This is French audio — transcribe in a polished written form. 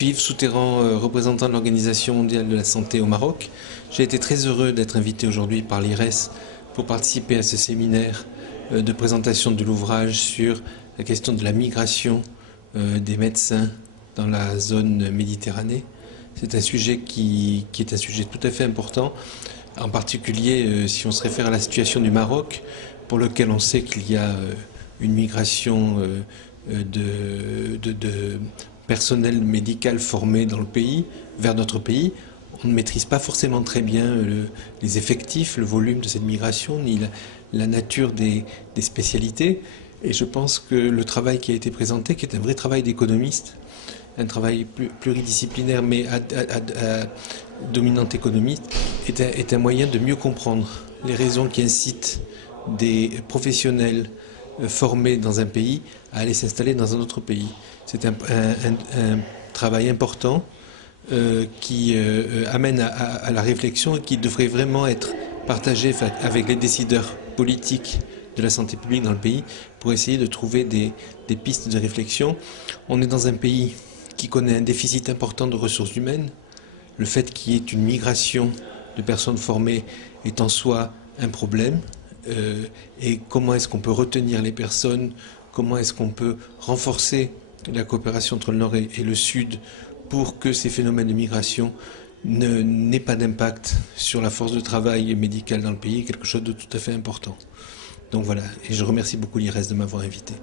Yves Souterran, représentant de l'Organisation mondiale de la santé au Maroc. J'ai été très heureux d'être invité aujourd'hui par l'IRES pour participer à ce séminaire de présentation de l'ouvrage sur la question de la migration des médecins dans la zone Méditerranée. C'est un sujet qui est un sujet tout à fait important, en particulier si on se réfère à la situation du Maroc, pour lequel on sait qu'il y a une migration de personnel médical formé dans le pays, vers notre pays. On ne maîtrise pas forcément très bien les effectifs, le volume de cette migration, ni la nature des spécialités. Et je pense que le travail qui a été présenté, qui est un vrai travail d'économiste, un travail pluridisciplinaire mais à dominante économiste, est un moyen de mieux comprendre les raisons qui incitent des professionnels formés dans un pays à aller s'installer dans un autre pays. C'est un travail important qui amène à la réflexion et qui devrait vraiment être partagé avec les décideurs politiques de la santé publique dans le pays pour essayer de trouver des pistes de réflexion. On est dans un pays qui connaît un déficit important de ressources humaines. Le fait qu'il y ait une migration de personnes formées est en soi un problème. Et comment est-ce qu'on peut retenir les personnes, comment est-ce qu'on peut renforcer la coopération entre le Nord et le Sud pour que ces phénomènes de migration n'aient pas d'impact sur la force de travail médicale dans le pays, quelque chose de tout à fait important. Donc voilà, et je remercie beaucoup l'IRES de m'avoir invité.